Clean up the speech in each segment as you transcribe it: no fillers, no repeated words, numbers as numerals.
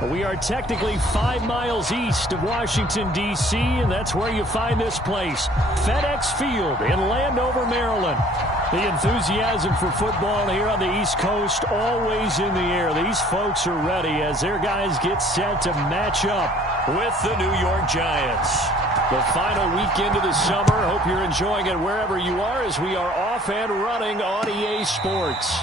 We are technically 5 miles east of Washington, D.C., and that's where you find this place, FedEx Field in Landover, Maryland. The enthusiasm for football here on the East Coast always in the air. These folks are ready as their guys get set to match up with the New York Giants. The final weekend of the summer. Hope you're enjoying it wherever you are as we are off and running on EA Sports.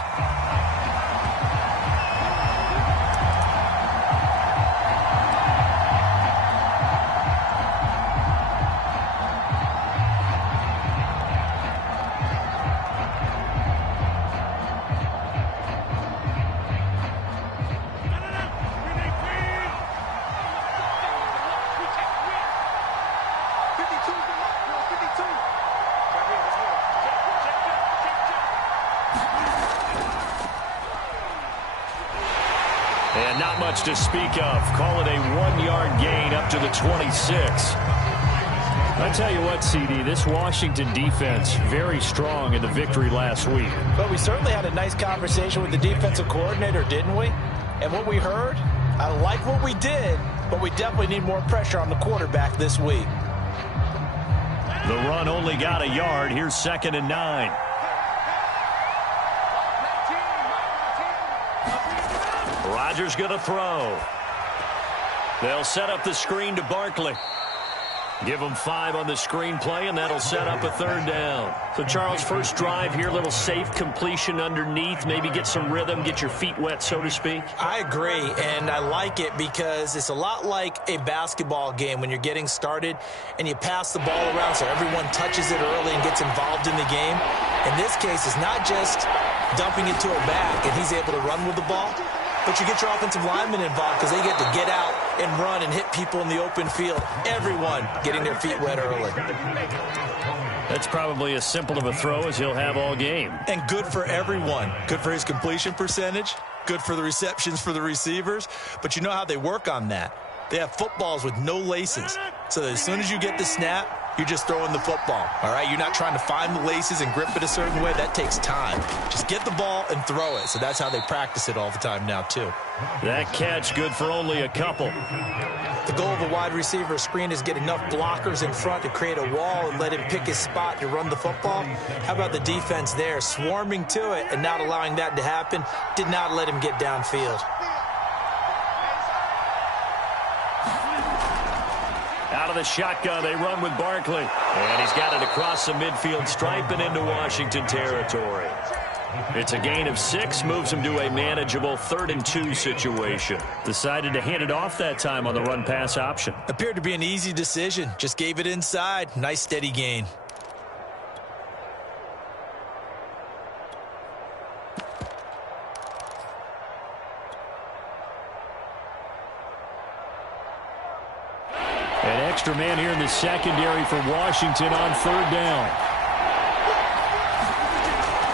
And not much to speak of. Call it a 1-yard gain up to the 26. I tell you what, CD, this Washington defense, very strong in the victory last week. But we certainly had a nice conversation with the defensive coordinator, didn't we? And what we heard, I like what we did, but we definitely need more pressure on the quarterback this week. The run only got a yard. Here's 2nd and 9. Rodgers going to throw. They'll set up the screen to Barkley. Give them 5 on the screen play, and that'll set up a 3rd down. So, Charles, first drive here, little safe completion underneath, maybe get some rhythm, get your feet wet, so to speak. I agree, and I like it because it's a lot like a basketball game when you're getting started and you pass the ball around so everyone touches it early and gets involved in the game. In this case, it's not just dumping it to a back and he's able to run with the ball, but you get your offensive linemen involved because they get to get out and run and hit people in the open field. Everyone getting their feet wet early. That's probably as simple of a throw as he'll have all game. And good for everyone. Good for his completion percentage. Good for the receptions for the receivers. But you know how they work on that. They have footballs with no laces. So that as soon as you get the snap, you're just throwing the football, all right? You're not trying to find the laces and grip it a certain way. That takes time. Just get the ball and throw it. So that's how they practice it all the time now, too. That catch good for only a couple. The goal of a wide receiver screen is get enough blockers in front to create a wall and let him pick his spot to run the football. How about the defense there, swarming to it and not allowing that to happen? Did not let him get downfield. Out of the shotgun, they run with Barkley. And he's got it across the midfield stripe and into Washington territory. It's a gain of 6, moves him to a manageable 3rd and 2 situation. Decided to hand it off that time on the run-pass option. Appeared to be an easy decision. Just gave it inside. Nice steady gain. An extra man here in the secondary for Washington on 3rd down.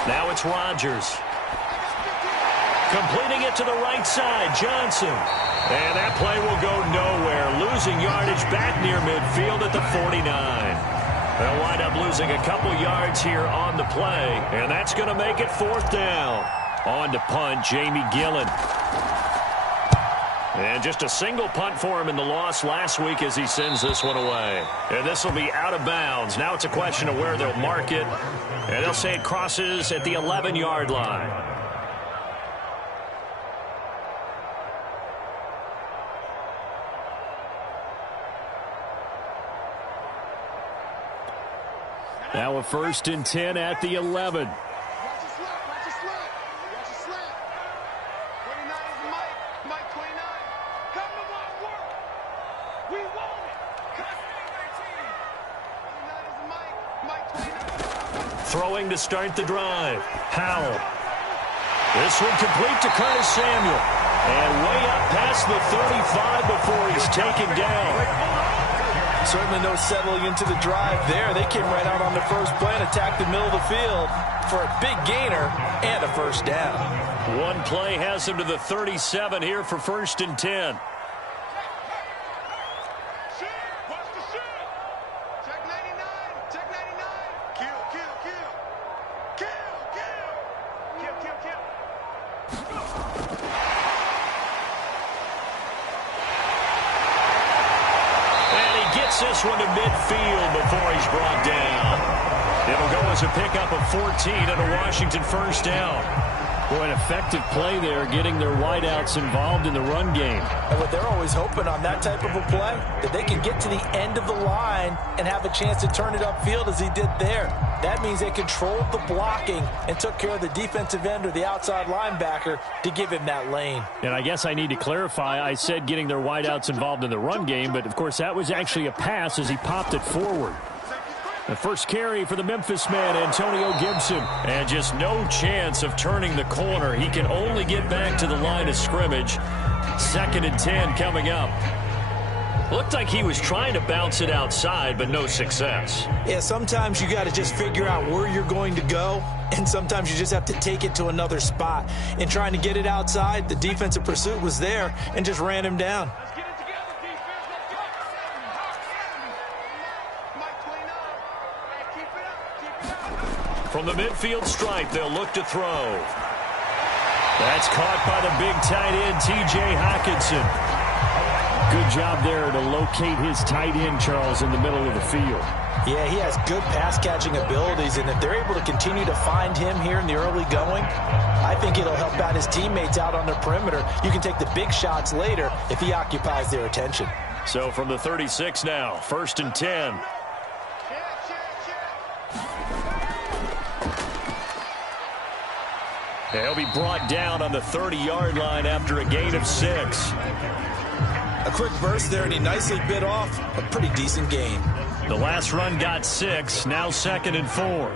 Now it's Rodgers. Completing it to the right side, Johnson. And that play will go nowhere. Losing yardage back near midfield at the 49. They'll wind up losing a couple yards here on the play. And that's going to make it 4th down. On to punt, Jamie Gillen. And just a single punt for him in the loss last week as he sends this one away. And this will be out of bounds. Now it's a question of where they'll mark it. And they'll say it crosses at the 11-yard line. Now a 1st and 10 at the 11. Throwing to start the drive. Howell. This one complete to Curtis Samuel. And way up past the 35 before he's taken down. Certainly no settling into the drive there. They came right out on the first play and attacked the middle of the field for a big gainer and a 1st down. One play has him to the 37 here for 1st and 10. this one to midfield before he's brought down. It'll go as a pickup of 14 and a Washington first down. Boy, an effective play there, getting their wideouts involved in the run game. And what they're always hoping on that type of a play, that they can get to the end of the line and have a chance to turn it upfield as he did there. That means they controlled the blocking and took care of the defensive end or the outside linebacker to give him that lane. And I guess I need to clarify, I said getting their wideouts involved in the run game, but of course that was actually a pass as he popped it forward. The first carry for the Memphis man, Antonio Gibson. And just no chance of turning the corner. He can only get back to the line of scrimmage. 2nd and 10 coming up. Looked like he was trying to bounce it outside, but no success. Yeah, sometimes you got to just figure out where you're going to go, and sometimes you just have to take it to another spot. In trying to get it outside, the defensive pursuit was there and just ran him down. From the midfield stripe, they'll look to throw. That's caught by the big tight end, T.J. Hockenson. Good job there to locate his tight end, Charles, in the middle of the field. Yeah, he has good pass-catching abilities, and if they're able to continue to find him here in the early going, I think it'll help out his teammates out on the perimeter. You can take the big shots later if he occupies their attention. So from the 36 now, 1st and 10. He'll be brought down on the 30-yard line after a gain of 6. A quick burst there, and he nicely bit off a pretty decent gain. The last run got 6, now 2nd and 4.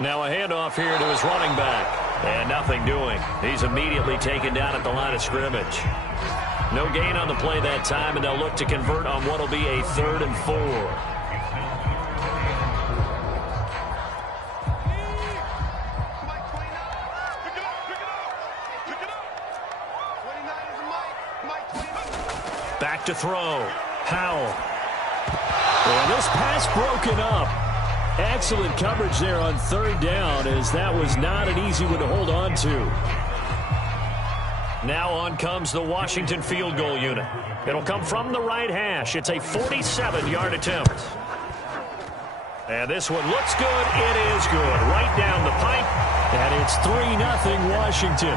Now a handoff here to his running back. And nothing doing. He's immediately taken down at the line of scrimmage. No gain on the play that time, and they'll look to convert on what will be a 3rd and 4. Back to throw. Howell. Well, this pass broken up. Excellent coverage there on 3rd down, as that was not an easy one to hold on to. Now on comes the Washington field goal unit. It'll come from the right hash. It's a 47-yard attempt. And this one looks good. It is good. Right down the pipe. And it's 3-0 Washington.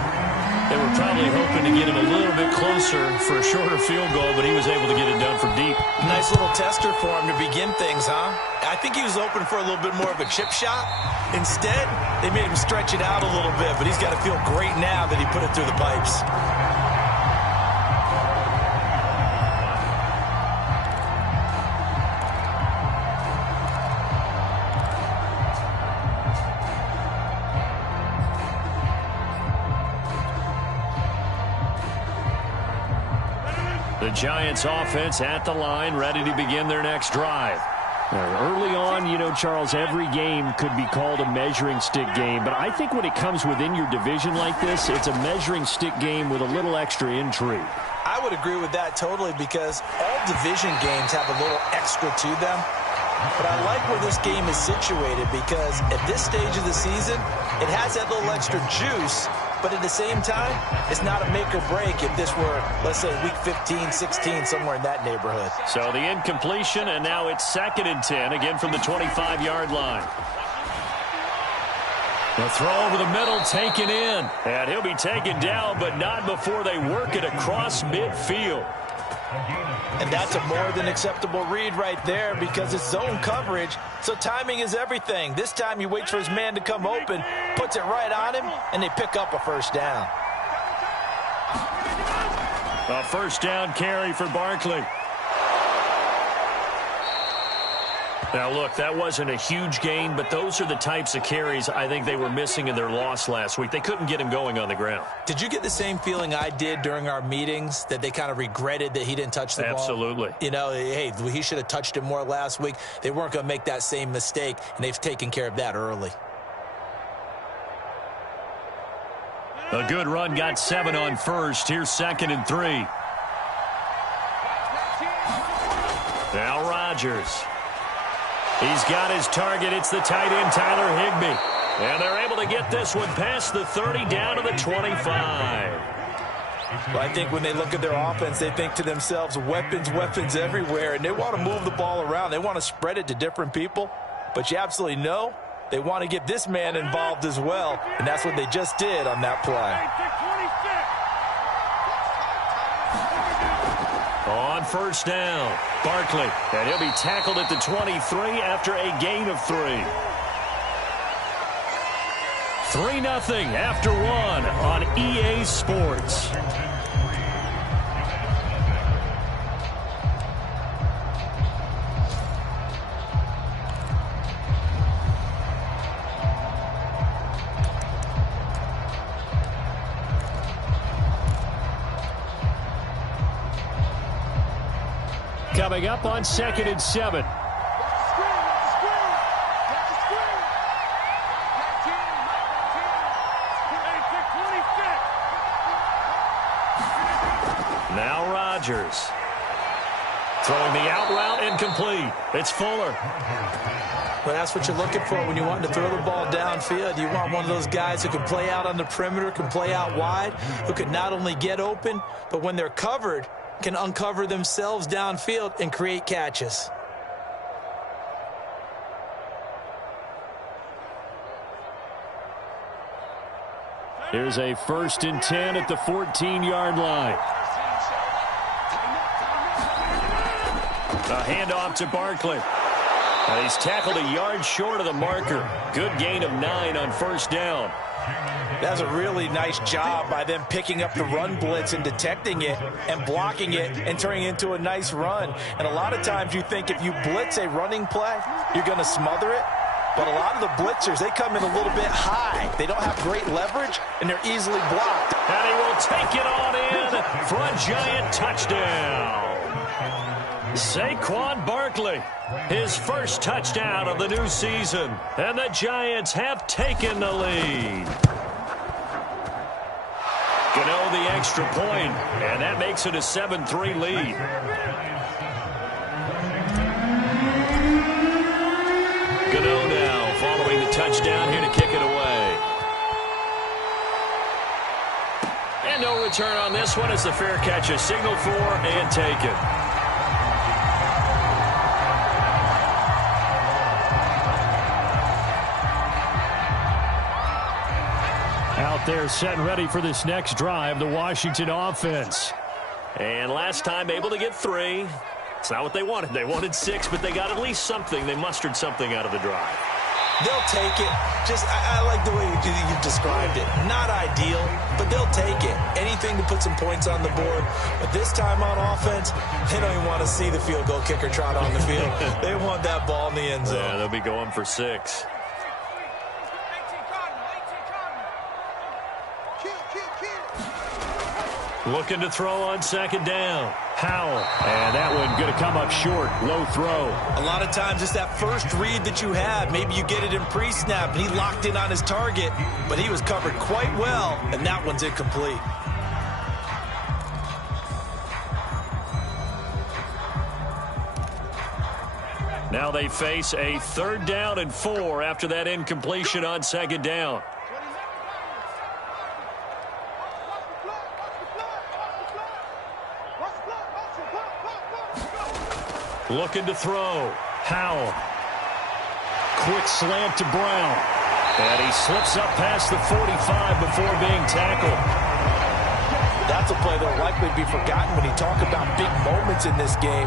They were probably hoping to get him a little bit closer for a shorter field goal, but he was able to get it done from deep. Nice little tester for him to begin things, huh? I think he was open for a little bit more of a chip shot. Instead, they made him stretch it out a little bit, but he's got to feel great now that he put it through the pipes. The Giants offense at the line, ready to begin their next drive. Early on, you know, Charles, every game could be called a measuring stick game, but I think when it comes within your division like this, it's a measuring stick game with a little extra intrigue. I would agree with that totally, because all division games have a little extra to them. But I like where this game is situated, because at this stage of the season, it has that little extra juice. But at the same time, it's not a make or break if this were, let's say, week 15, 16, somewhere in that neighborhood. So the incompletion, and now it's 2nd and 10, again from the 25-yard line. The throw over the middle, taken in. And he'll be taken down, but not before they work it across midfield. And that's a more than acceptable read right there, because it's zone coverage, so timing is everything. This time he waits for his man to come open, puts it right on him, and they pick up a first down. A first down carry for Barkley. Now, look, that wasn't a huge gain, but those are the types of carries I think they were missing in their loss last week. They couldn't get him going on the ground. Did you get the same feeling I did during our meetings, that they kind of regretted that he didn't touch the ball? Absolutely. You know, hey, he should have touched it more last week. They weren't going to make that same mistake, and they've taken care of that early. A good run, got 7 on first. Here's 2nd and 3. Now Rodgers. He's got his target. It's the tight end, Tyler Higbee. And they're able to get this one past the 30 down to the 25. Well, I think when they look at their offense, they think to themselves, weapons, weapons everywhere, and they want to move the ball around. They want to spread it to different people, but you absolutely know they want to get this man involved as well, and that's what they just did on that play. On first down, Barkley, and he'll be tackled at the 23 after a gain of 3. 3-0 after 1 on EA Sports. Coming up on 2nd and 7. Now Rodgers. Throwing the out route incomplete. It's Fuller. Well, that's what you're looking for when you want to throw the ball downfield. You want one of those guys who can play out on the perimeter, can play out wide, who can not only get open, but when they're covered, can uncover themselves downfield and create catches. Here's a 1st and 10 at the 14-yard line. A handoff to Barkley. And he's tackled a yard short of the marker. Good gain of 9 on first down. That's a really nice job by them picking up the run blitz and detecting it and blocking it and turning it into a nice run. And a lot of times you think if you blitz a running play, you're going to smother it. But a lot of the blitzers, they come in a little bit high. They don't have great leverage, and they're easily blocked. And he will take it on in for a giant touchdown. Saquon Barkley, his first touchdown of the new season. And the Giants have taken the lead. Gano the extra point, and that makes it a 7-3 lead. Gano now following the touchdown here to kick it away. And no return on this one as the fair catch is signaled for and taken. Out there set and ready for this next drive, the Washington offense. And last time able to get 3. It's not what they wanted. They wanted 6, but they got at least something. They mustered something out of the drive. They'll take it. I like the way you've described it. Not ideal, but they'll take it. Anything to put some points on the board. But this time on offense, they don't even want to see the field goal kicker trot on the field. They want that ball in the end zone. Yeah, they'll be going for 6. Looking to throw on 2nd down. Howell. And that one going to come up short. Low throw. A lot of times it's that first read that you have. Maybe you get it in pre-snap, and he locked in on his target, but he was covered quite well, and that one's incomplete. Now they face a 3rd down and 4 after that incompletion on 2nd down. Looking to throw. Howell. Quick slant to Brown. And he slips up past the 45 before being tackled. That's a play that will likely be forgotten when you talk about big moments in this game.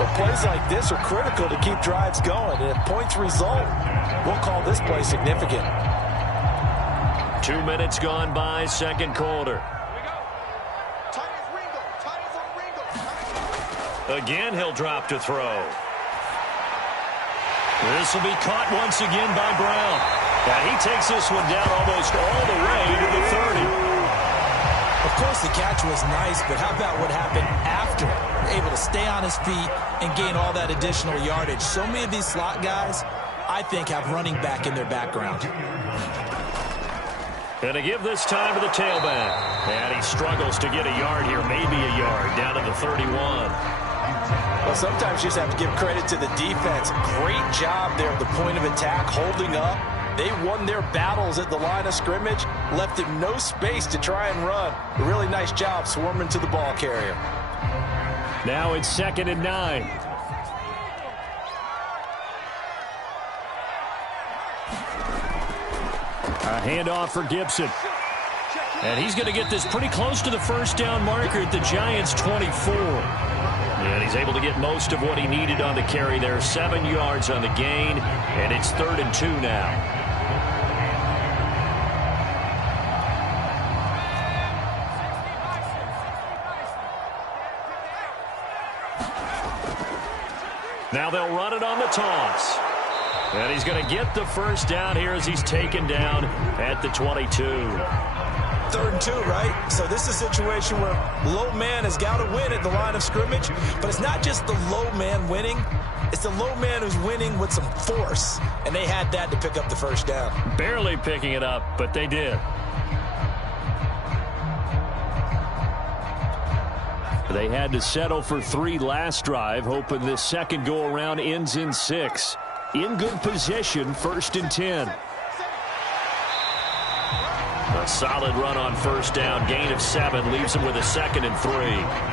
But plays like this are critical to keep drives going. And if points result, we'll call this play significant. 2 minutes gone by, 2nd quarter. Again, he'll drop to throw. This will be caught once again by Brown. And he takes this one down almost all the way to the 30. Of course, the catch was nice, but how about what happened after? Able to stay on his feet and gain all that additional yardage. So many of these slot guys, I think, have running back in their background. And to give this time to the tailback. And he struggles to get a yard here, maybe a yard, down to the 31. Well, sometimes you just have to give credit to the defense. Great job there at the point of attack, holding up. They won their battles at the line of scrimmage, left him no space to try and run. A really nice job swarming to the ball carrier. Now it's 2nd and 9. A handoff for Gibson. And he's going to get this pretty close to the first down marker at the Giants' 24. And he's able to get most of what he needed on the carry there. 7 yards on the gain, and it's 3rd and 2 now. Now they'll run it on the toss. And he's going to get the first down here as he's taken down at the 22. 3rd and 2, right? So this is a situation where low man has got to win at the line of scrimmage. But it's not just the low man winning. It's the low man who's winning with some force. And they had that to pick up the first down. Barely picking it up, but they did. They had to settle for 3 last drive, hoping this second go-around ends in 6. In good position, 1st and 10. A solid run on first down. Gain of 7 leaves him with a 2nd and 3.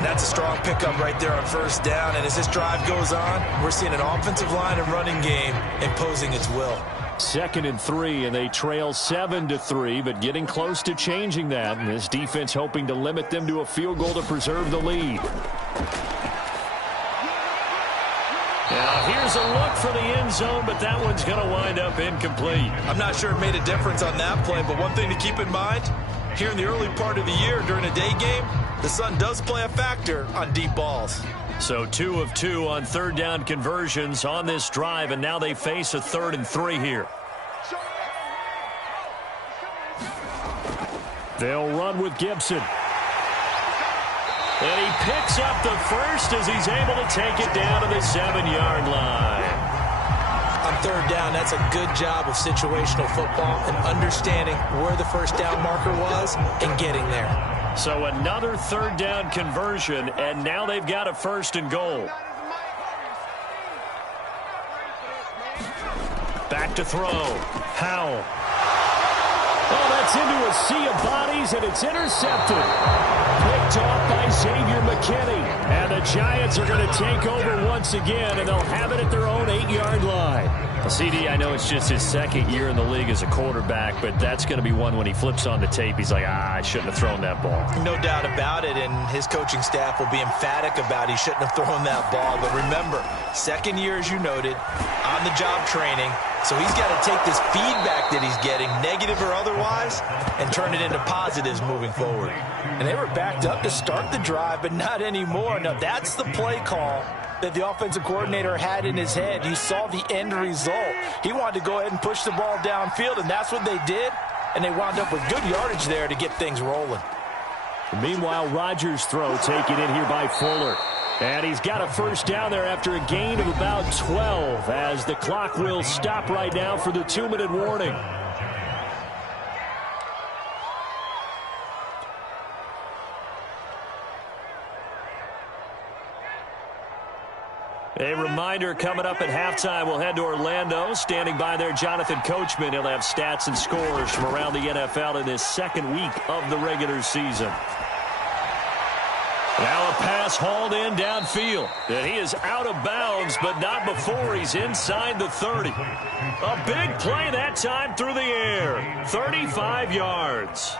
That's a strong pickup right there on first down. And as this drive goes on, we're seeing an offensive line and running game imposing its will. 2nd and 3, and they trail 7-3, but getting close to changing that. And this defense hoping to limit them to a field goal to preserve the lead. Now here's a look for the end zone, but that one's going to wind up incomplete. I'm not sure it made a difference on that play, but one thing to keep in mind, here in the early part of the year during a day game, the sun does play a factor on deep balls. So 2 of 2 on 3rd down conversions on this drive, and now they face a 3rd and 3 here. They'll run with Gibson. And he picks up the first as he's able to take it down to the 7-yard line. On 3rd down, that's a good job of situational football and understanding where the first down marker was and getting there. So another 3rd down conversion, and now they've got a 1st and goal. Back to throw. Howell. Oh, that's into a sea of bodies, and it's intercepted. Picked off by Xavier McKinney. And the Giants are going to take over once again, and they'll have it at their own 8-yard line. CD, I know it's just his 2nd year in the league as a quarterback, but that's going to be one when he flips on the tape, he's like, I shouldn't have thrown that ball. No doubt about it, and his coaching staff will be emphatic about he shouldn't have thrown that ball. But remember, 2nd year, as you noted, on-the-job training, so he's got to take this feedback that he's getting, negative or otherwise, and turn it into positives moving forward. And they were backed up to start the drive, but not anymore. Now, that's the play call that the offensive coordinator had in his head. You saw the end result. He wanted to go ahead and push the ball downfield, and that's what they did, and they wound up with good yardage there to get things rolling. Meanwhile, Rodgers' throw taken in here by Fuller. And he's got a first down there after a gain of about 12 as the clock will stop right now for the 2-minute warning. A reminder coming up at halftime, we'll head to Orlando. Standing by there, Jonathan Coachman. He'll have stats and scores from around the NFL in his 2nd week of the regular season. Now a pass hauled in downfield. And he is out of bounds, but not before he's inside the 30. A big play that time through the air. 35 yards.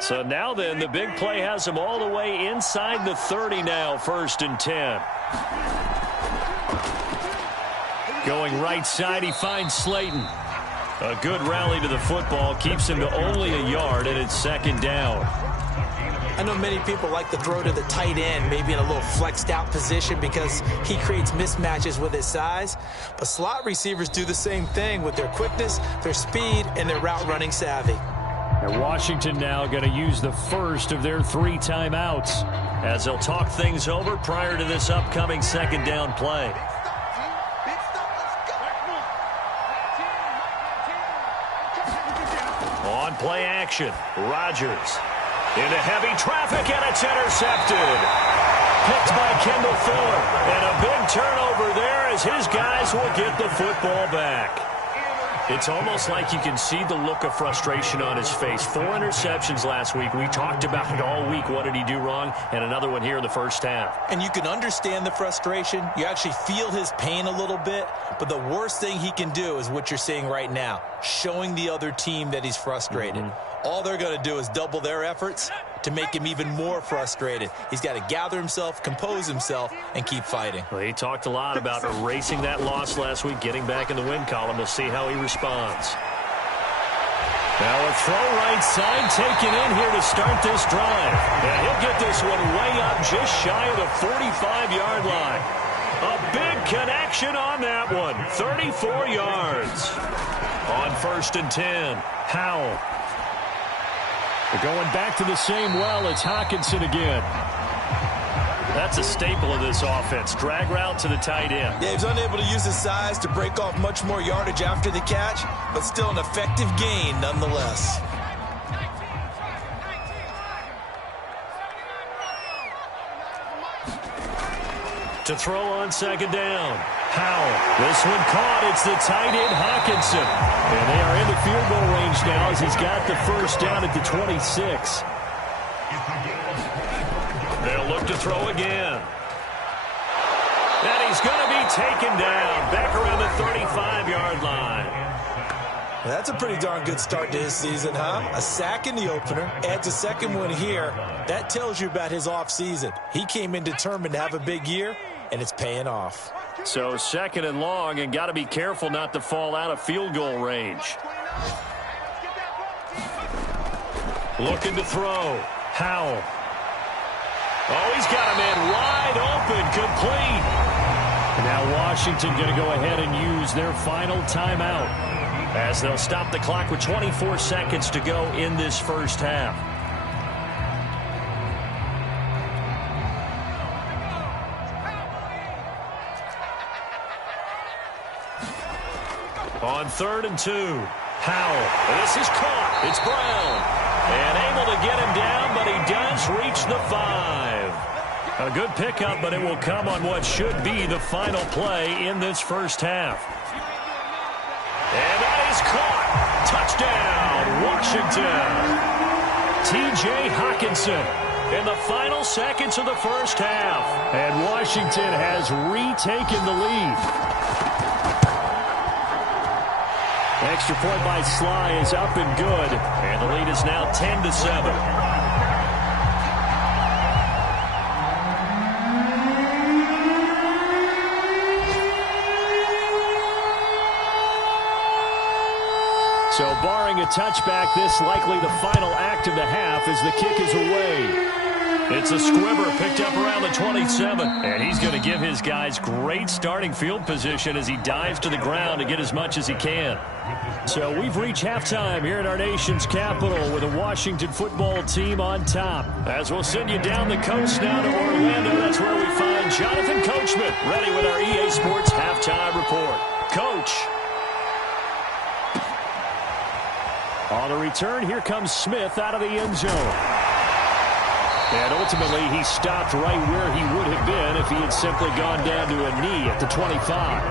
So now then, the big play has him all the way inside the 30 now, 1st and 10. Going right side, he finds Slayton. A good rally to the football keeps him to only a yard, and it's 2nd down. I know many people like to throw to the tight end, maybe in a little flexed out position because he creates mismatches with his size. But slot receivers do the same thing with their quickness, their speed, and their route running savvy. And Washington now going to use the first of their 3 timeouts. as they'll talk things over prior to this upcoming second down play. On play action, Rodgers into heavy traffic, and it's intercepted. Picked by Kendall Fuller, and a big turnover there as his guys will get the football back. It's almost like you can see the look of frustration on his face. 4 interceptions last week. We talked about it all week. What did he do wrong? And another one here in the first half. And you can understand the frustration. You actually feel his pain a little bit. But the worst thing he can do is what you're seeing right now, showing the other team that he's frustrated. All they're going to do is double their efforts to make him even more frustrated. He's got to gather himself, compose himself, and keep fighting. Well, he talked a lot about erasing that loss last week, getting back in the win column. We'll see how he responds. Now a throw right side taken in here to start this drive. And he'll get this one way up just shy of the 45-yard line. A big connection on that one. 34 yards. On 1st and 10, Howell. They're going back to the same well. It's Hockenson again. That's a staple of this offense. Drag route to the tight end. Yeah, he's unable to use his size to break off much more yardage after the catch, but still an effective gain nonetheless. To throw on 2nd down. Howell. This one caught. It's the tight end, Hockenson. And they are in the field goal range now as he's got the first down at the 26. They'll look to throw again. And he's going to be taken down back around the 35-yard line. That's a pretty darn good start to his season, huh? A sack in the opener, adds a second one here. That tells you about his offseason. He came in determined to have a big year, and it's paying off. So 2nd and long, and got to be careful not to fall out of field goal range. Looking to throw. Howell. Oh, he's got a man wide open, complete. And now Washington going to go ahead and use their final timeout as they'll stop the clock with 24 seconds to go in this first half. On 3rd and 2, Howell. This is caught. It's Brown. And able to get him down, but he does reach the 5. A good pickup, but it will come on what should be the final play in this first half. And that is caught. Touchdown, Washington. T.J. Hockenson in the final seconds of the first half. And Washington has retaken the lead. Extra point by Sly is up and good. And the lead is now 10-7. So barring a touchback, this likely the final act of the half as the kick is away. It's a squibber picked up around the 27. And he's going to give his guys great starting field position as he dives to the ground to get as much as he can. So we've reached halftime here in our nation's capital with a Washington football team on top. As we'll send you down the coast now to Orlando, that's where we find Jonathan Coachman ready with our EA Sports halftime report. Coach. On the return, here comes Smith out of the end zone. And ultimately, he stopped right where he would have been if he had simply gone down to a knee at the 25.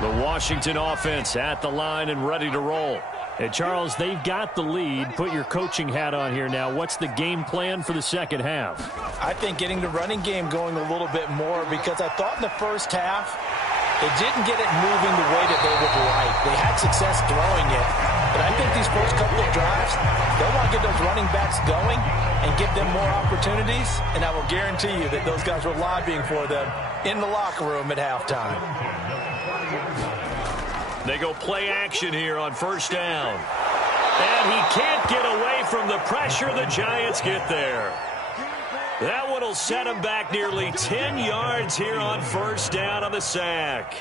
The Washington offense at the line and ready to roll. And Charles, they've got the lead. Put your coaching hat on here now. What's the game plan for the second half? I think getting the running game going a little bit more, because I thought in the first half they didn't get it moving the way that they would like. They had success throwing it, but I think these first couple of drives, they'll want to get those running backs going and give them more opportunities, and I will guarantee you that those guys were lobbying for them in the locker room at halftime. They go play action here on first down. And he can't get away from the pressure. The Giants get there. That one will set him back nearly 10 yards here on first down on the sack.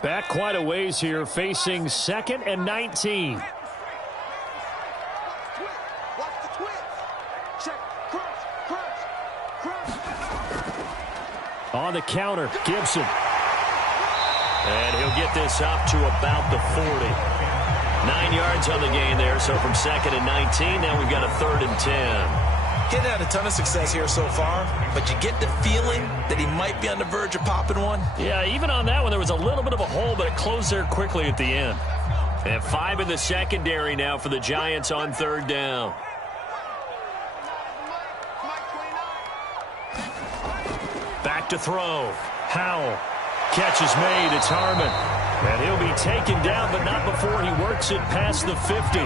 Back quite a ways here, facing 2nd and 19. On the counter, Gibson. And he'll get this up to about the 40. 9 yards on the gain there, so from 2nd and 19, now we've got a 3rd and 10. He's had a ton of success here so far, but you get the feeling that he might be on the verge of popping one. Yeah, even on that one, there was a little bit of a hole, but it closed there quickly at the end. And 5 in the secondary now for the Giants on 3rd down. Back to throw. Howell. Catch is made. It's Harmon. And he'll be taken down, but not before he works it past the 50.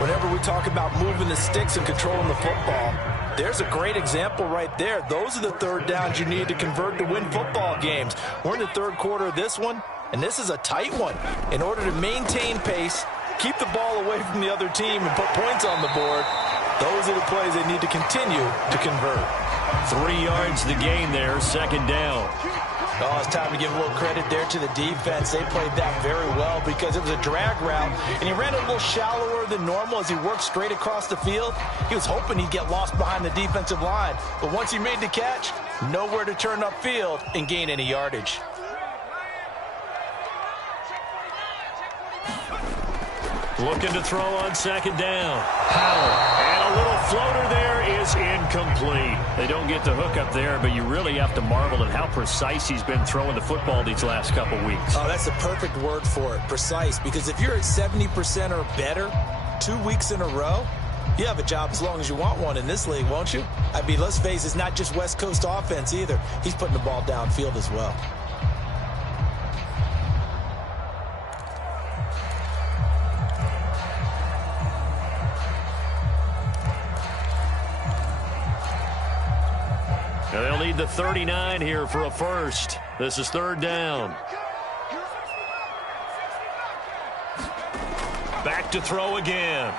Whenever we talk about moving the sticks and controlling the football, there's a great example right there. Those are the 3rd downs you need to convert to win football games. We're in the 3rd quarter of this one, and this is a tight one. In order to maintain pace, keep the ball away from the other team, and put points on the board, those are the plays they need to continue to convert. 3 yards the gain there, 2nd down. Oh, it's time to give a little credit there to the defense. They played that very well because it was a drag route, and he ran a little shallower than normal as he worked straight across the field. He was hoping he'd get lost behind the defensive line, but once he made the catch, nowhere to turn upfield and gain any yardage. Looking to throw on 2nd down. Powell. And a little floater there is incomplete. They don't get the hook up there, but you really have to marvel at how precise he's been throwing the football these last couple weeks. Oh, that's the perfect word for it, precise. Because if you're at 70% or better 2 weeks in a row, you have a job as long as you want one in this league, won't you? I mean, let's face it, it's not just West Coast offense either. He's putting the ball downfield as well. Now they'll need the 39 here for a first. This is 3rd down. Back to throw again.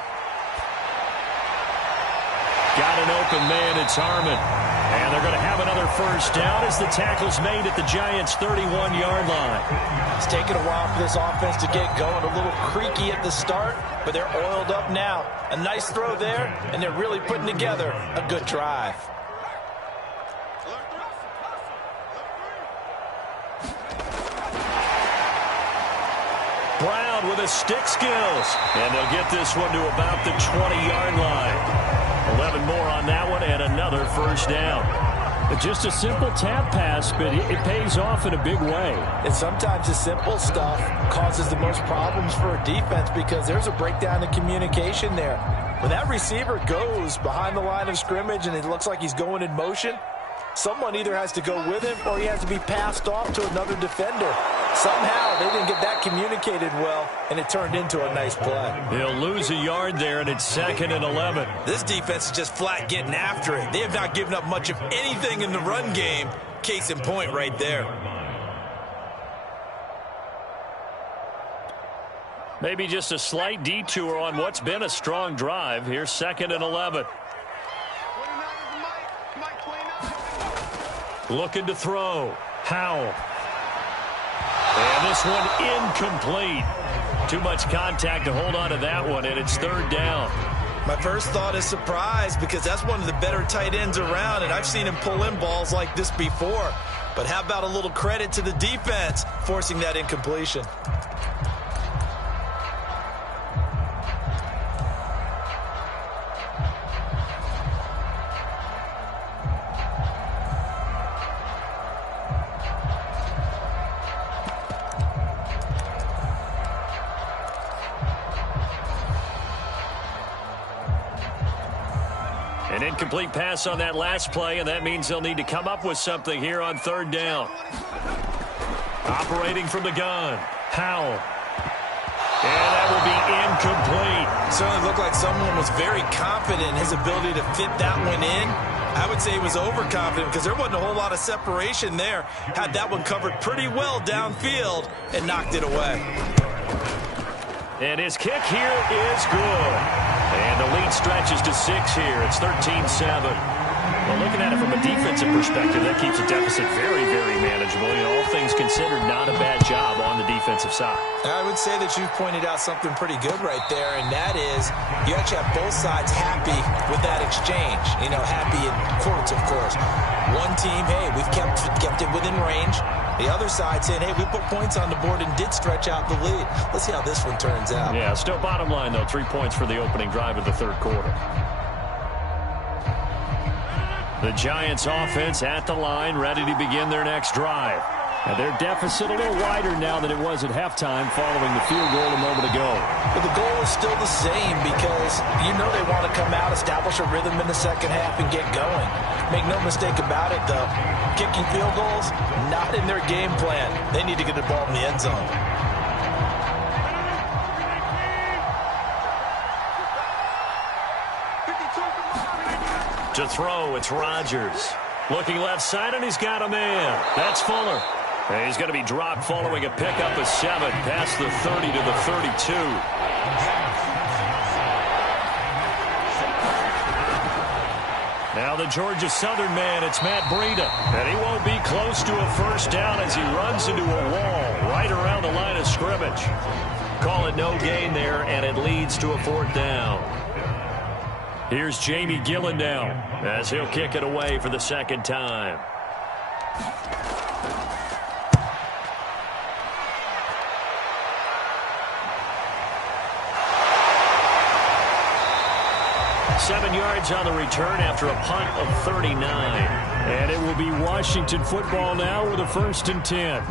Got an open man. It's Harmon. And they're going to have another first down as the tackle's made at the Giants' 31-yard line. It's taken a while for this offense to get going. A little creaky at the start, but they're oiled up now. A nice throw there, and they're really putting together a good drive. Brown with his stick skills. And they'll get this one to about the 20-yard line. 11 more on that one and another first down. Just a simple tap pass, but it pays off in a big way. And sometimes the simple stuff causes the most problems for a defense because there's a breakdown in communication there. When that receiver goes behind the line of scrimmage and it looks like he's going in motion, someone either has to go with him or he has to be passed off to another defender. Somehow they didn't get that communicated well, and it turned into a nice play. They'll lose a yard there, and it's 2nd and 11. This defense is just flat getting after it. They have not given up much of anything in the run game. Case in point right there. Maybe just a slight detour on what's been a strong drive. Here's 2nd and 11. Looking to throw. Howell. And this one incomplete. Too much contact to hold on to that one, and it's 3rd down. My first thought is surprise because that's one of the better tight ends around, and I've seen him pull in balls like this before. But how about a little credit to the defense forcing that incompletion? An incomplete pass on that last play, and that means they'll need to come up with something here on 3rd down. Operating from the gun, Howell. And that will be incomplete. Certainly looked like someone was very confident in his ability to fit that one in. I would say he was overconfident because there wasn't a whole lot of separation there. Had that one covered pretty well downfield and knocked it away. And his kick here is good. And the lead stretches to 6 here. It's 13-7. Well, looking at it from a defensive perspective, that keeps the deficit very, very manageable. You know, all things considered, not a bad job on defensive side. I would say that you've pointed out something pretty good right there, and that is you actually have both sides happy with that exchange. You know, happy in quotes, of course. One team, hey, we've kept it within range. The other side saying, hey, we put points on the board and did stretch out the lead. Let's see how this one turns out. Yeah, still bottom line, though, 3 points for the opening drive of the third quarter. The Giants offense at the line, ready to begin their next drive. And their deficit a little wider now than it was at halftime following the field goal a moment ago. But the goal is still the same because you know they want to come out, establish a rhythm in the second half, and get going. Make no mistake about it, though. Kicking field goals, not in their game plan. They need to get the ball in the end zone. To throw, it's Rodgers. Looking left side, and he's got a man. That's Fuller. And he's going to be dropped following a pickup of 7 past the 30 to the 32. Now the Georgia Southern man, it's Matt Breida. And he won't be close to a first down as he runs into a wall right around the line of scrimmage. Call it no gain there, and it leads to a 4th down. Here's Jamie Gillen now as he'll kick it away for the second time. Seven yards on the return after a punt of 39. And it will be Washington football now with a 1st and 10.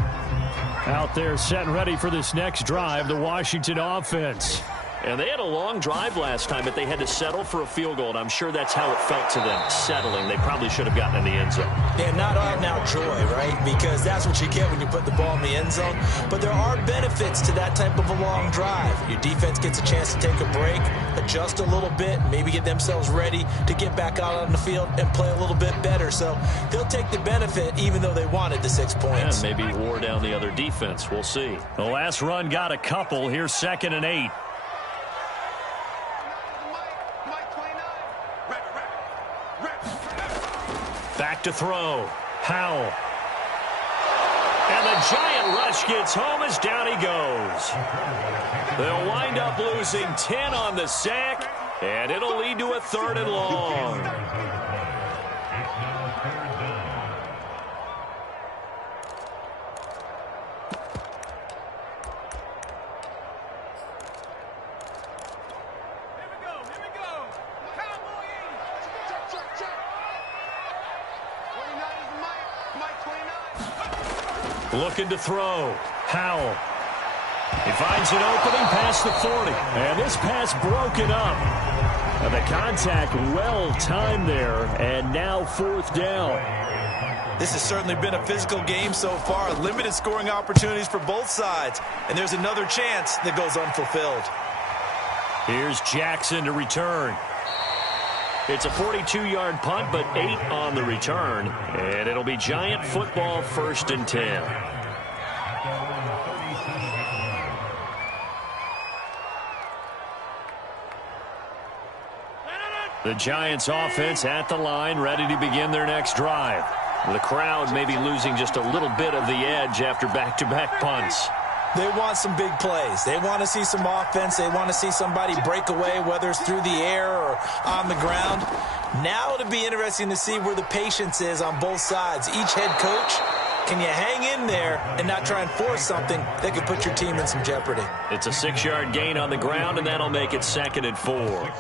Out there set and ready for this next drive, the Washington offense. And they had a long drive last time, but they had to settle for a field goal, and I'm sure that's how it felt to them, settling. They probably should have gotten in the end zone. Yeah, not all now joy, right? Because that's what you get when you put the ball in the end zone. But there are benefits to that type of a long drive. Your defense gets a chance to take a break, adjust a little bit, maybe get themselves ready to get back out on the field and play a little bit better. So they'll take the benefit even though they wanted the 6 points. Yeah, maybe wore down the other defense. We'll see. The last run got a couple. Here's 2nd and 8. Back to throw. Howell. And the giant rush gets home as down he goes. They'll wind up losing 10 on the sack, and it'll lead to a 3rd and long. Looking to throw. Howell. He finds an opening past the 40. And this pass broken up. And the contact well timed there. And now 4th down. This has certainly been a physical game so far. Limited scoring opportunities for both sides. And there's another chance that goes unfulfilled. Here's Jackson to return. It's a 42-yard punt, but 8 on the return. And it'll be Giant football 1st and 10. The Giants offense at the line, ready to begin their next drive. The crowd may be losing just a little bit of the edge after back-to-back punts. They want some big plays. They want to see some offense. They want to see somebody break away, whether it's through the air or on the ground. Now it'll be interesting to see where the patience is on both sides. Each head coach, can you hang in there and not try and force something that could put your team in some jeopardy? It's a 6-yard gain on the ground, and that'll make it 2nd and 4.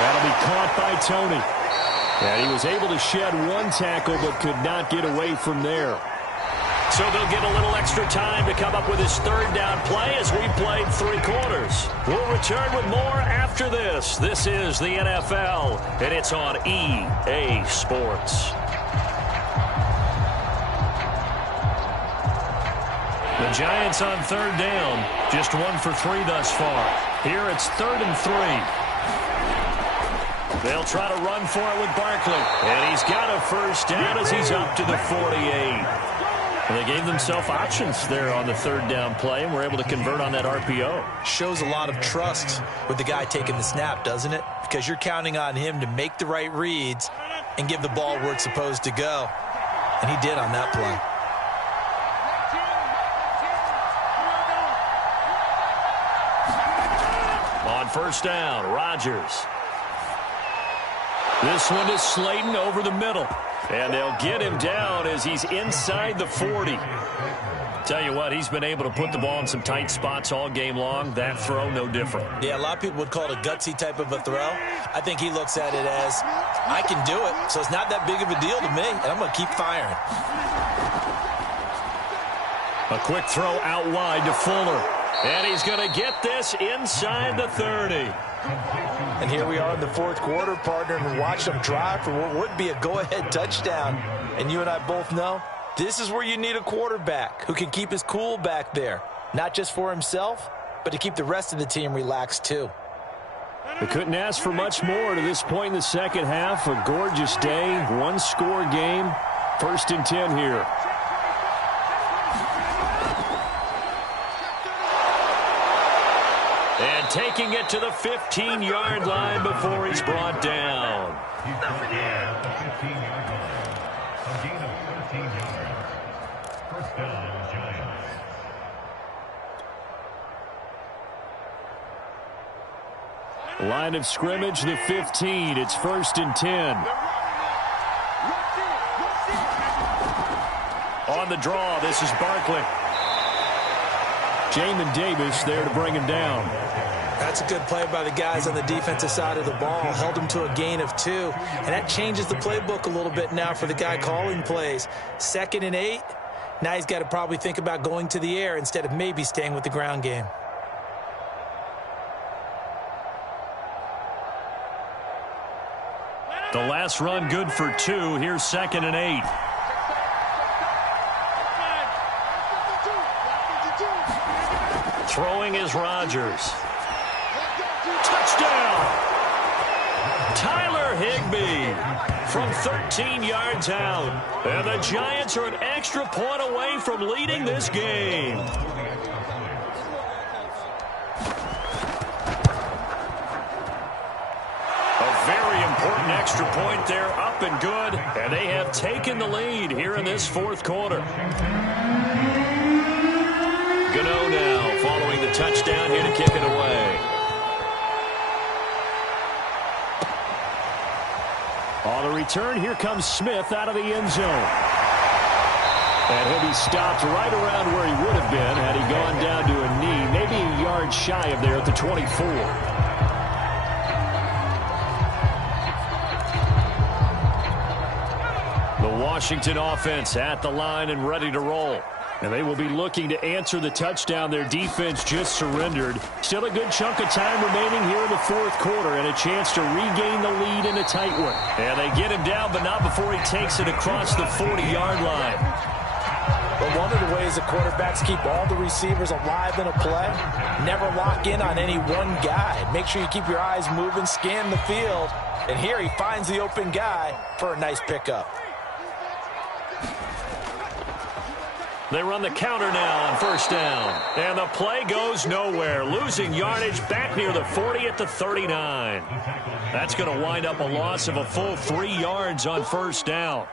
That'll be caught by Tony. And he was able to shed one tackle but could not get away from there. So they'll get a little extra time to come up with his 3rd down play as we played 3 quarters. We'll return with more after this. This is the NFL, and it's on EA Sports. The Giants on 3rd down, just 1 for 3 thus far. Here it's 3rd and 3. They'll try to run for it with Barkley. And he's got a 1st down as he's up to the 48. Well, they gave themselves options there on the third down play, and were able to convert on that RPO. Shows a lot of trust with the guy taking the snap, doesn't it? Because you're counting on him to make the right reads and give the ball where it's supposed to go. And he did on that play. On first down, Rodgers. This one is Slayton over the middle. And they'll get him down as he's inside the 40. Tell you what, he's been able to put the ball in some tight spots all game long. That throw, no different. Yeah, a lot of people would call it a gutsy type of a throw. I think he looks at it as, I can do it, so it's not that big of a deal to me, and I'm going to keep firing. A quick throw out wide to Fuller. And he's going to get this inside the 30. And here we are in the fourth quarter, partner, and watch them drive for what would be a go-ahead touchdown. And you and I both know this is where you need a quarterback who can keep his cool back there, not just for himself, but to keep the rest of the team relaxed too. They couldn't ask for much more to this point in the second half. A gorgeous day, one-score game. 1st and 10 here. And taking it to the 15-yard line before he's brought down. Line of scrimmage, the 15. It's 1st and 10. On the draw, this is Barkley. Jamin Davis there to bring him down. That's a good play by the guys on the defensive side of the ball. Held him to a gain of 2. And that changes the playbook a little bit now for the guy calling plays. 2nd and 8. Now he's got to probably think about going to the air instead of maybe staying with the ground game. The last run good for 2. Here's 2nd and 8. Throwing is Rodgers. Touchdown! Tyler Higbee from 13 yards out. And the Giants are an extra point away from leading this game. A very important extra point there, up and good. And they have taken the lead here in this fourth quarter. Gano now following the touchdown here to kick it away. On the return, here comes Smith out of the end zone. And he'll be stopped right around where he would have been had he gone down to a knee, maybe a yard shy of there at the 24. The Washington offense at the line and ready to roll. And they will be looking to answer the touchdown their defense just surrendered. Still a good chunk of time remaining here in the fourth quarter and a chance to regain the lead in a tight one. And they get him down, but not before he takes it across the 40-yard line. But one of the ways the quarterbacks keep all the receivers alive in a play, never lock in on any one guy. Make sure you keep your eyes moving, scan the field. And here he finds the open guy for a nice pickup. They run the counter now on first down. And the play goes nowhere. Losing yardage back near the 40 at the 39. That's going to wind up a loss of a full 3 yards on first down.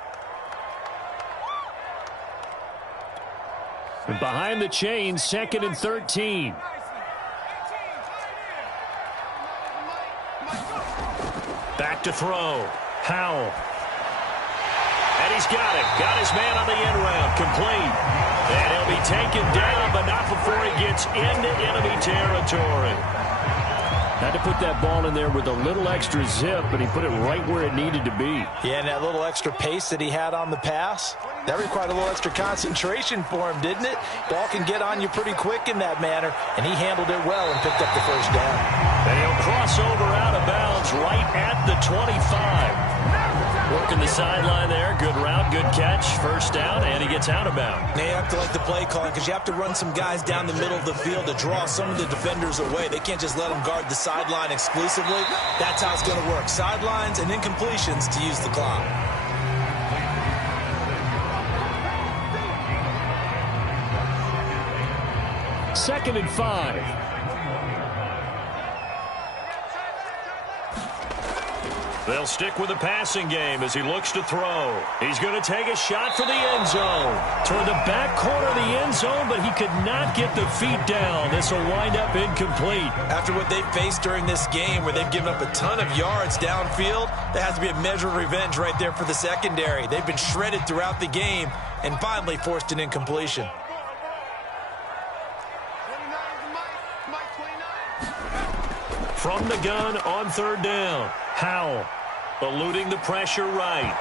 And behind the chains, 2nd and 13. Back to throw. Howell. And he's got it. Got his man on the end round. Complete. And he'll be taken down, but not before he gets into enemy territory. Had to put that ball in there with a little extra zip, but he put it right where it needed to be. Yeah, and that little extra pace that he had on the pass, that required a little extra concentration for him, didn't it? Ball can get on you pretty quick in that manner, and he handled it well and picked up the first down. And he'll cross over out of bounds right at the 25. Working the sideline there. Good route, good catch. First down, and he gets out of bounds. Now you have to like the play calling because you have to run some guys down the middle of the field to draw some of the defenders away. They can't just let them guard the sideline exclusively. That's how it's going to work. Sidelines and incompletions to use the clock. 2nd and 5. They'll stick with the passing game as he looks to throw. He's going to take a shot for the end zone. Toward the back corner of the end zone, but he could not get the feet down. This will wind up incomplete. After what they've faced during this game where they've given up a ton of yards downfield, there has to be a measure of revenge right there for the secondary. They've been shredded throughout the game and finally forced an incompletion. From the gun on 3rd down. Howell eluding the pressure right.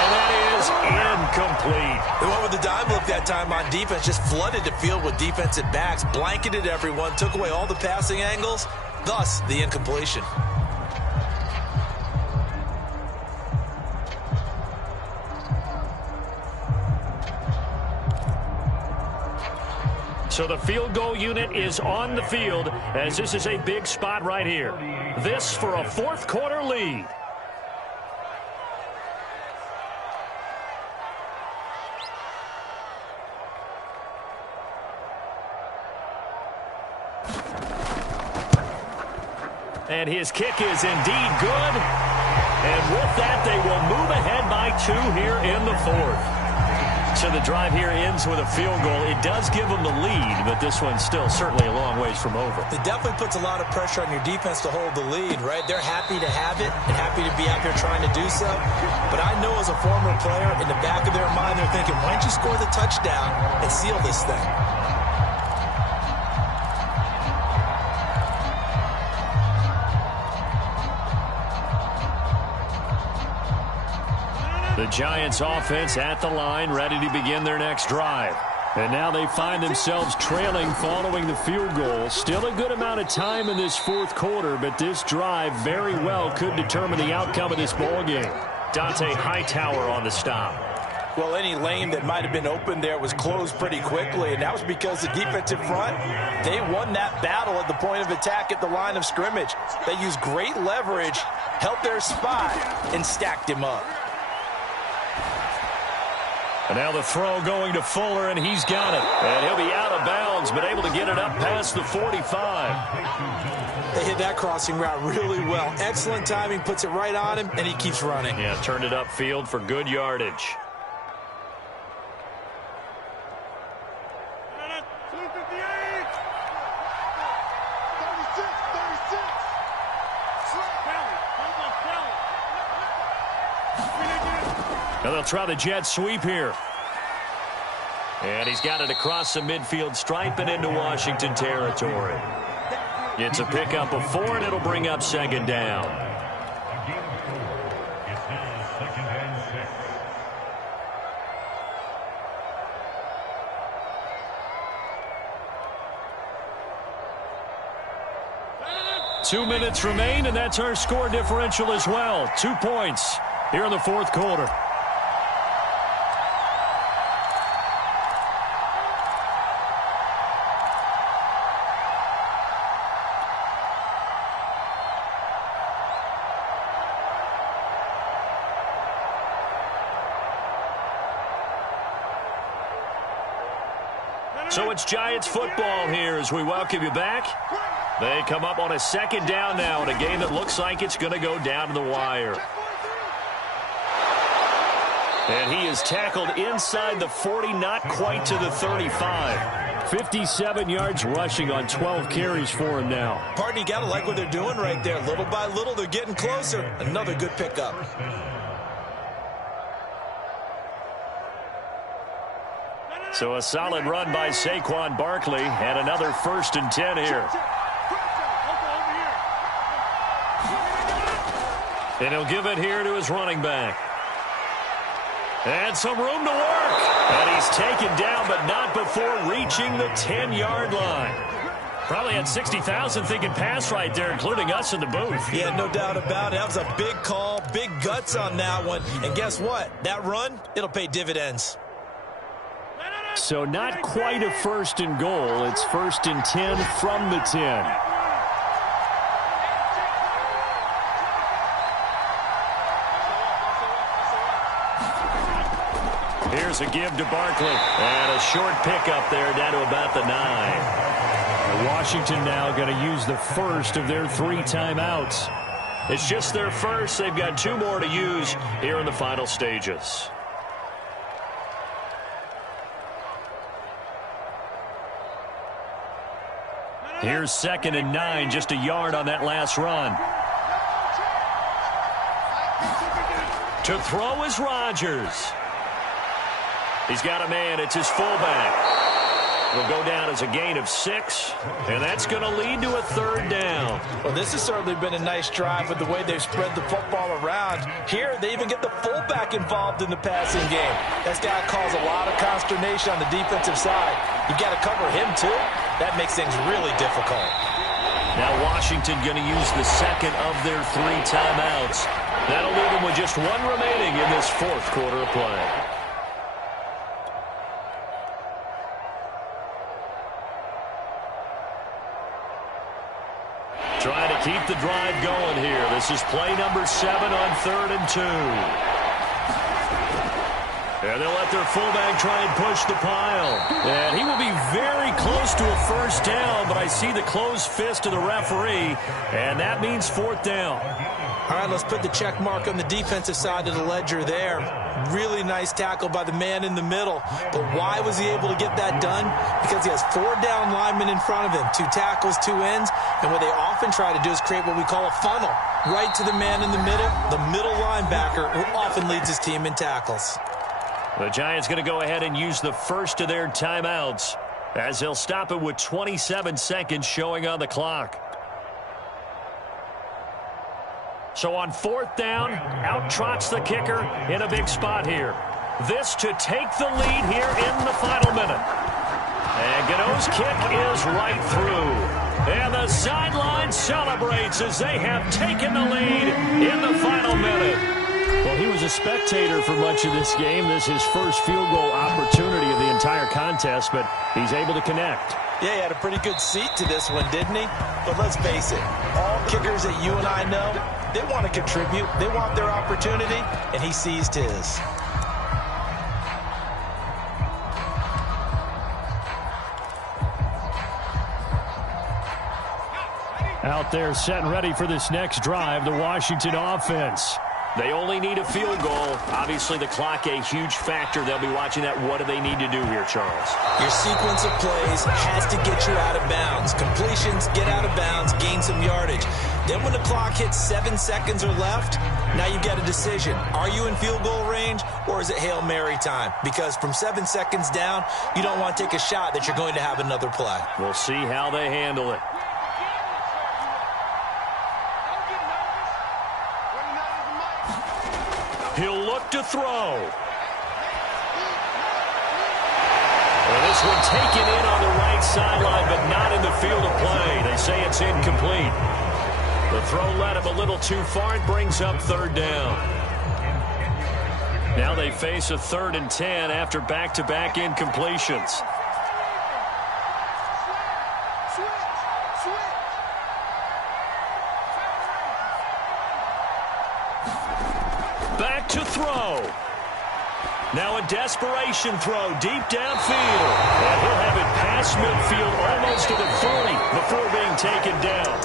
And that is incomplete. They went with the dime look that time on defense, just flooded the field with defensive backs, blanketed everyone, took away all the passing angles, thus the incompletion. So the field goal unit is on the field as this is a big spot right here. This for a 4th quarter lead. And his kick is indeed good. And with that, they will move ahead by 2 here in the 4th. So the drive here ends with a field goal. It does give them the lead, but this one's still certainly a long ways from over. It definitely puts a lot of pressure on your defense to hold the lead, right? They're happy to have it and happy to be out there trying to do so. But I know as a former player, in the back of their mind, they're thinking, why don't you score the touchdown and seal this thing? The Giants offense at the line, ready to begin their next drive. And now they find themselves trailing following the field goal. Still a good amount of time in this 4th quarter, but this drive very well could determine the outcome of this ballgame. Dante Hightower on the stop. Well, any lane that might have been open there was closed pretty quickly, and that was because the defensive front, they won that battle at the point of attack at the line of scrimmage. They used great leverage, held their spot, and stacked him up. And now the throw going to Fuller, and he's got it. And he'll be out of bounds, but able to get it up past the 45. They hit that crossing route really well. Excellent timing, puts it right on him, and he keeps running. Yeah, turned it upfield for good yardage. Now they'll try the jet sweep here. And he's got it across the midfield stripe and into Washington territory. It's a pickup of 4, and it'll bring up 2nd down. Two minutes remain, and that's our score differential as well. 2 points here in the 4th quarter. So it's Giants football here as we welcome you back. They come up on a 2nd down now in a game that looks like it's going to go down to the wire. And he is tackled inside the 40, not quite to the 35. 57 yards rushing on 12 carries for him now. Pardon, you got to like what they're doing right there. Little by little, they're getting closer. Another good pickup. So a solid run by Saquon Barkley, and another 1st and 10 here. And he'll give it here to his running back. And some room to work. And he's taken down, but not before reaching the 10-yard line. Probably had 60,000 thinking pass right there, including us in the booth. Yeah, no doubt about it. That was a big call, big guts on that one. And guess what? That run, it'll pay dividends. So not quite a 1st and goal. It's 1st and 10 from the 10. Here's a give to Barkley. And a short pickup there down to about the 9. Washington now going to use the first of their 3 timeouts. It's just their first. They've got 2 more to use here in the final stages. Here's 2nd and 9, just a yard on that last run. To throw is Rodgers. He's got a man. It's his fullback. Will go down as a gain of 6, and that's going to lead to a 3rd down. Well, this has certainly been a nice drive with the way they've spread the football around. Here, they even get the fullback involved in the passing game. That's got to cause a lot of consternation on the defensive side. You got to cover him, too. That makes things really difficult. Now Washington going to use the 2nd of their 3 timeouts. That'll leave them with just 1 remaining in this 4th quarter of play. Trying to keep the drive going here. This is play number 7 on 3rd and 2. And they'll let their fullback try and push the pile. And he will be very close to a 1st down, but I see the closed fist of the referee, and that means 4th down. All right, let's put the check mark on the defensive side of the ledger there. Really nice tackle by the man in the middle. But why was he able to get that done? Because he has 4 down linemen in front of him, 2 tackles, 2 ends. And what they often try to do is create what we call a funnel. Right to the man in the middle linebacker, who often leads his team in tackles. The Giants going to go ahead and use the first of their timeouts as they'll stop it with 27 seconds showing on the clock. So on 4th down, out trots the kicker in a big spot here. This to take the lead here in the final minute. And Gano's kick is right through. And the sideline celebrates as they have taken the lead in the final minute. Well, he was a spectator for much of this game. This is his first field goal opportunity of the entire contest, but he's able to connect. Yeah, he had a pretty good seat to this one, didn't he? But let's face it, all kickers that you and I know, they want to contribute. They want their opportunity, and he seized his. Out there set and ready for this next drive, the Washington offense. They only need a field goal. Obviously, the clock a huge factor. They'll be watching that. What do they need to do here, Charles? Your sequence of plays has to get you out of bounds. Completions, get out of bounds, gain some yardage. Then when the clock hits 7 seconds or left, now you've got a decision. Are you in field goal range, or is it Hail Mary time? Because from 7 seconds down, you don't want to take a shot that you're going to have another play. We'll see how they handle it. He'll look to throw. Well, this one taken in on the right sideline, but not in the field of play. They say it's incomplete. The throw led him a little too far. It brings up 3rd down. Now they face a 3rd and 10 after back-to-back incompletions. Back to throw. Now a desperation throw deep downfield. And he'll have it past midfield almost to the 30 before being taken down.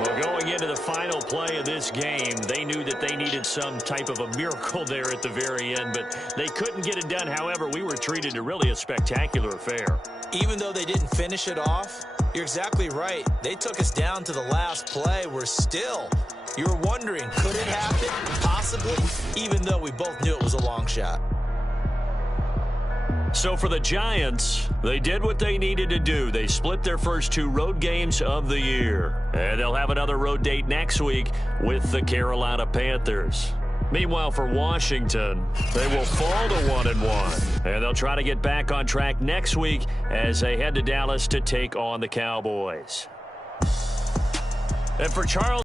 Well, going into the final play of this game, they knew that they needed some type of a miracle there at the very end, but they couldn't get it done. However, we were treated to really a spectacular affair. Even though they didn't finish it off, you're exactly right. They took us down to the last play. We're still... You were wondering, could it happen? Possibly, even though we both knew it was a long shot. So for the Giants, they did what they needed to do. They split their first 2 road games of the year. And they'll have another road date next week with the Carolina Panthers. Meanwhile, for Washington, they will fall to 1-1. And they'll try to get back on track next week as they head to Dallas to take on the Cowboys. And for Charles